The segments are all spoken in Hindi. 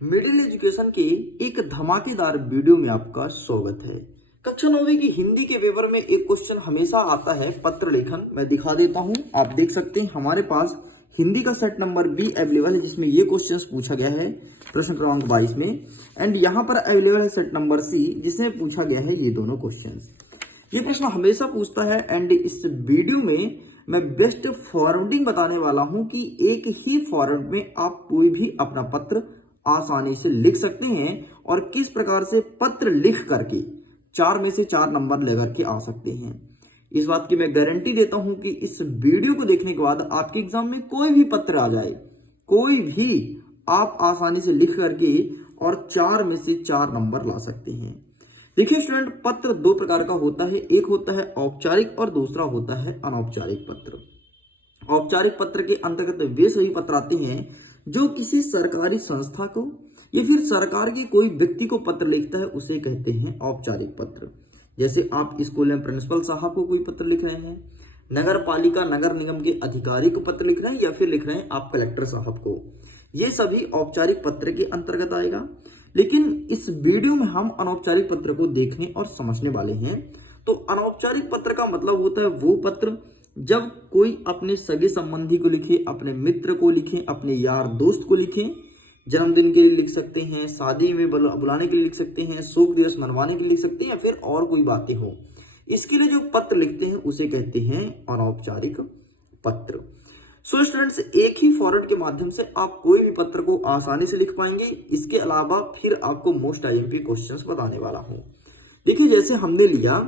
मिडिल एजुकेशन के एक धमाकेदार वीडियो में आपका स्वागत है। कक्षा 9वीं की हिंदी के पेपर में एक क्वेश्चन हमेशा आता है, पत्र लेखन। मैं दिखा देता हूं, आप देख सकते हैं हमारे पास हिंदी का सेट नंबर बी अवेलेबल है, जिसमें ये क्वेश्चन पूछा गया है प्रश्न क्रमांक 22 में। एंड यहाँ पर अवेलेबल है सेट नंबर सी, जिसमें पूछा गया है ये दोनों क्वेश्चन। ये प्रश्न हमेशा पूछता है एंड इस वीडियो में मैं बेस्ट फॉरवर्डिंग बताने वाला हूं कि एक ही फॉर्मेट में आप कोई भी अपना पत्र आसानी से लिख सकते हैं और किस प्रकार से पत्र लिख करके 4 में से 4 नंबर लेकर के आ सकते हैं। इस बात की मैं गारंटी देता हूं कि इस वीडियो को देखने के बाद आपके एग्जाम में कोई भी पत्र आ जाए, कोई भी आप आसानी से लिख करके और 4 में से 4 नंबर ला सकते हैं। देखिए स्टूडेंट, पत्र 2 प्रकार का होता है, एक होता है औपचारिक और दूसरा होता है अनौपचारिक पत्र। औपचारिक पत्र के अंतर्गत वे सभी पत्र आते हैं जो किसी सरकारी संस्था को या फिर सरकार के कोई व्यक्ति को पत्र लिखता है, उसे कहते हैं औपचारिक पत्र। जैसे आप स्कूल में प्रिंसिपल साहब को कोई पत्र लिख रहे हैं, नगर पालिका नगर निगम के अधिकारी को पत्र लिख रहे हैं, या फिर लिख रहे हैं आप कलेक्टर साहब को, ये सभी औपचारिक पत्र के अंतर्गत आएगा। लेकिन इस वीडियो में हम अनौपचारिक पत्र को देखने और समझने वाले हैं। तो अनौपचारिक पत्र का मतलब होता है वो पत्र जब कोई अपने सगे संबंधी को लिखे, अपने मित्र को लिखे, अपने यार दोस्त को लिखे, जन्मदिन के लिए लिख सकते हैं, शादी में बुलाने के लिए लिख सकते हैं, शोक दिवस मनवाने के लिए लिख सकते हैं, या फिर और कोई बातें हो, इसके लिए जो पत्र लिखते हैं उसे कहते हैं अनौपचारिक पत्र। सो स्टूडेंट्स, एक ही फॉर्मेट के माध्यम से आप कोई भी पत्र को आसानी से लिख पाएंगे। इसके अलावा फिर आपको मोस्ट आईएमपी क्वेश्चंस बताने वाला हूं। देखिए, जैसे हमने लिया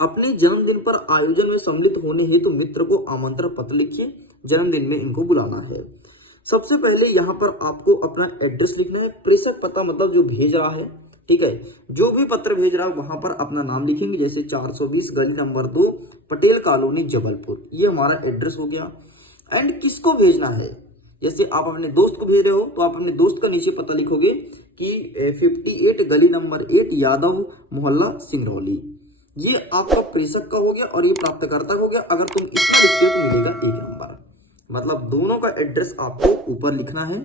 अपने जन्मदिन पर आयोजन में सम्मिलित होने हेतु मित्र को आमंत्रण पत्र लिखिए, जन्मदिन में इनको बुलाना है। सबसे पहले यहाँ पर आपको अपना एड्रेस लिखना है। प्रेषक पता मतलब जो भेज रहा है, ठीक है, जो भी पत्र भेज रहा है वहां पर अपना नाम लिखेंगे। जैसे 420 गली नंबर 2 पटेल कॉलोनी जबलपुर, ये हमारा एड्रेस हो गया। एंड किसको भेजना है, जैसे आप अपने दोस्त को भेज रहे हो तो आप अपने दोस्त का नीचे पता लिखोगे कि 58 गली नंबर 8 यादव मोहल्ला सिंगरौली। ये आपका प्रेषक का हो गया और ये प्राप्तकर्ता का हो गया। अगर तुम इतना लिखते हो तो मिलेगा 1 नंबर। मतलब दोनों का एड्रेस आपको ऊपर लिखना है,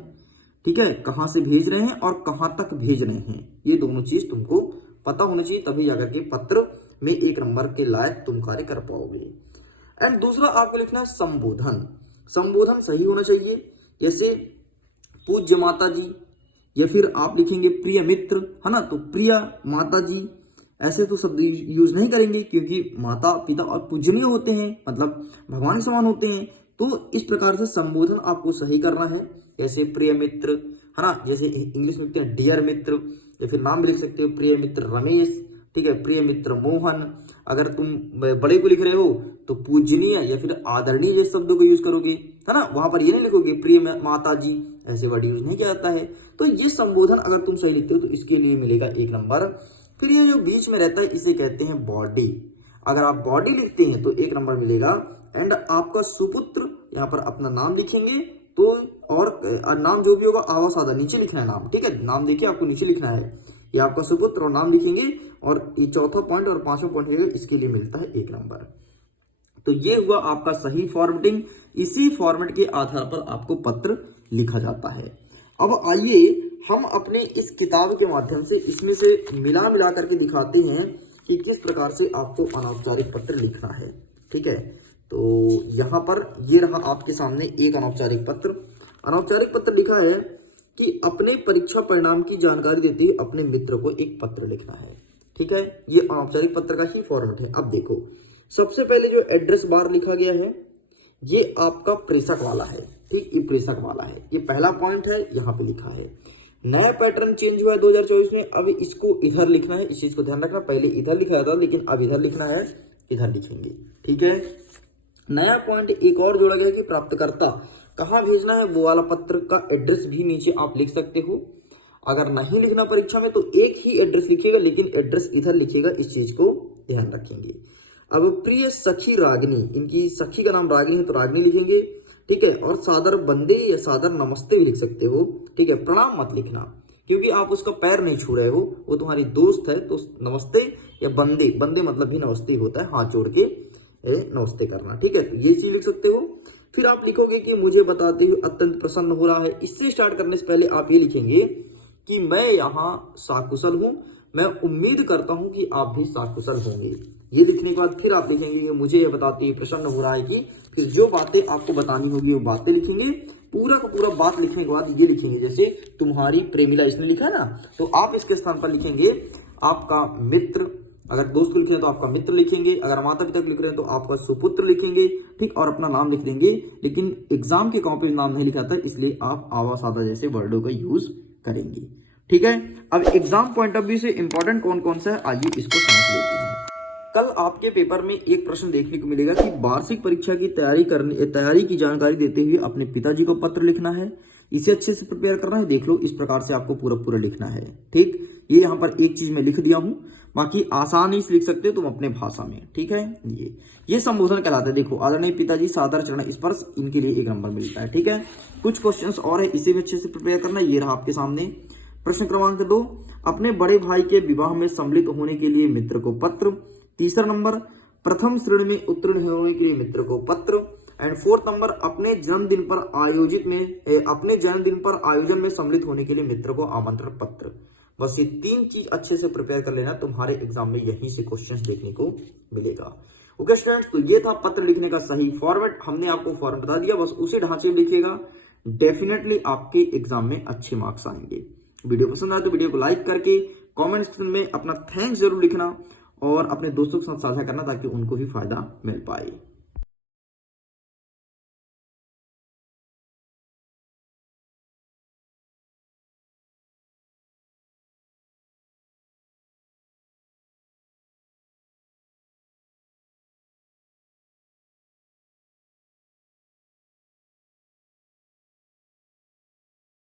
ठीक है, कहां से भेज रहे हैं और कहां तक भेज रहे हैं, ये दोनों चीज तुमको पता होना चाहिए, तभी जाकर के पत्र में 1 नंबर के लायक तुम कार्य कर पाओगे। एंड दूसरा आपको लिखना है संबोधन। संबोधन सही होना चाहिए, जैसे पूज्य माता जी, या फिर आप लिखेंगे प्रिय मित्र, है ना, तो प्रिय माता जी, ऐसे तो शब्द यूज नहीं करेंगे क्योंकि माता पिता और पूजनीय होते हैं, मतलब भगवान के समान होते हैं। तो इस प्रकार से संबोधन आपको सही करना है, जैसे प्रिय मित्र, है ना, जैसे इंग्लिश में लिखते हैं डियर मित्र, या फिर नाम भी लिख सकते हो प्रिय मित्र रमेश, ठीक है, प्रिय मित्र मोहन। अगर तुम बड़े को लिख रहे हो तो पूजनीय या फिर आदरणीय जैसे शब्दों को यूज करोगे, है ना, वहां पर ये नहीं लिखोगे प्रिय माता जी, ऐसे वर्ड यूज नहीं किया जाता है। तो ये संबोधन अगर तुम सही लिखते हो तो इसके लिए मिलेगा 1 नंबर। फिर ये जो बीच में रहता है इसे कहते हैं बॉडी। अगर आप बॉडी लिखते हैं तो 1 नंबर मिलेगा। एंड आपका सुपुत्र, यहाँ पर अपना नाम लिखेंगे तो, और नाम जो भी होगा आवा सादा नीचे लिखना है नाम, ठीक है, नाम देखिए आपको नीचे लिखना है, ये आपका सुपुत्र और नाम लिखेंगे। और ये चौथा पॉइंट और 5वां पॉइंट इसके लिए मिलता है 1 नंबर। तो ये हुआ आपका सही फॉर्मेटिंग। इसी फॉर्मेट के आधार पर आपको पत्र लिखा जाता है। अब आइए हम अपने इस किताब के माध्यम से इसमें से मिला करके दिखाते हैं कि किस प्रकार से आपको अनौपचारिक पत्र लिखना है, ठीक है। तो यहाँ पर ये रहा आपके सामने एक अनौपचारिक पत्र। अनौपचारिक पत्र लिखा है कि अपने परीक्षा परिणाम की जानकारी देते हुए अपने मित्र को एक पत्र लिखना है, ठीक है। ये अनौपचारिक पत्र का ही फॉर्मेट है। अब देखो, सबसे पहले जो एड्रेस बार लिखा गया है ये आपका प्रेषक वाला है, ठीक, ये प्रेषक वाला है, ये पहला पॉइंट है, यहाँ पे लिखा है। नया पैटर्न चेंज हुआ है 2024 में, अब इसको इधर लिखना है, इस चीज को ध्यान रखना। पहले इधर लिखा था लेकिन अब इधर लिखना है, इधर लिखेंगे, ठीक है। नया पॉइंट एक और जोड़ा गया कि प्राप्तकर्ता कहाँ भेजना है, वो वाला पत्र का एड्रेस भी नीचे आप लिख सकते हो। अगर नहीं लिखना परीक्षा में तो एक ही एड्रेस लिखिएगा, लेकिन एड्रेस इधर लिखिएगा, इस चीज को ध्यान रखेंगे। अब प्रिय सखी रागिनी, इनकी सखी का नाम रागिनी है तो रागिनी लिखेंगे, ठीक है। और सादर बंदे या सादर नमस्ते भी लिख सकते हो, ठीक है। प्रणाम मत लिखना क्योंकि आप उसका पैर नहीं छू रहे हो, वो तुम्हारी दोस्त है, तो नमस्ते या बंदे, बंदे मतलब भी नमस्ते होता है, हाथ जोड़ के नमस्ते करना, ठीक है। तो ये चीज लिख सकते हो। फिर आप लिखोगे कि मुझे बताते हुए अत्यंत प्रसन्न हो रहा है। इससे स्टार्ट करने से पहले आप ये लिखेंगे कि मैं यहाँ साकुशल हूं, मैं उम्मीद करता हूं कि आप भी साकुशल होंगे। ये लिखने के बाद फिर आप लिखेंगे कि मुझे ये बताते ही प्रसन्न हो रहा है कि, फिर जो बातें आपको बतानी होगी वो बातें लिखेंगे। पूरा का पूरा बात लिखने के बाद ये लिखेंगे, जैसे तुम्हारी प्रेमिला इसने लिखा ना, तो आप इसके स्थान पर लिखेंगे आपका मित्र। अगर दोस्त को लिखे हैं तो आपका मित्र लिखेंगे, अगर माता पिता को लिख रहे हैं तो आपका सुपुत्र लिखेंगे, ठीक, और अपना नाम लिख देंगे। लेकिन एग्जाम के कॉपी में नाम नहीं लिखा था, इसलिए आप आवा सादा जैसे वर्डों का यूज करेंगे। ठीक है, अब एग्जाम पॉइंट ऑफ व्यू से इंपॉर्टेंट कौन कौन सा है, आइए इसको समझ लेते हैं। कल आपके पेपर में एक प्रश्न देखने को मिलेगा कि वार्षिक परीक्षा की तैयारी की जानकारी देते हुए अपने पिताजी को पत्र लिखना है, इसे अच्छे से प्रिपेयर करना है। देख लो, इस प्रकार से आपको पूरा पूरा लिखना है। ठीक, ये यहाँ पर एक चीज मैं लिख दिया हूं, बाकी आसानी से लिख सकते हो तुम अपने भाषा में। ठीक है, ये संबोधन कहलाता है। देखो, आदरणीय पिताजी, सादर चरण स्पर्श, इनके लिए 1 नंबर मिलता है। ठीक है, कुछ क्वेश्चंस और है, इसे भी अच्छे से प्रिपेयर करना। ये रहा आपके सामने प्रश्न क्रमांक 2, अपने बड़े भाई के विवाह में सम्मिलित होने के लिए मित्र को पत्र। तीसरा नंबर, प्रथम श्रेणी में उत्तीर्ण होने के लिए मित्र को पत्र। एंड 4th नंबर, अपने जन्मदिन पर आयोजन में सम्मिलित होने के लिए मित्र को आमंत्रण पत्र। बस ये 3 चीज अच्छे से प्रिपेयर कर लेना, तुम्हारे एग्जाम में यहीं से क्वेश्चंस देखने को मिलेगा। ओके स्टूडेंट्स, तो ये था पत्र लिखने का सही फॉर्मेट। हमने आपको फॉर्मेट बता दिया, बस उसी ढांचे में लिखिएगा, डेफिनेटली आपके एग्जाम में अच्छे मार्क्स आएंगे। वीडियो पसंद आए तो वीडियो को लाइक करके कमेंट सेक्शन में अपना थैंक्स जरूर लिखना और अपने दोस्तों के साथ साझा करना, ताकि उनको भी फायदा मिल पाए।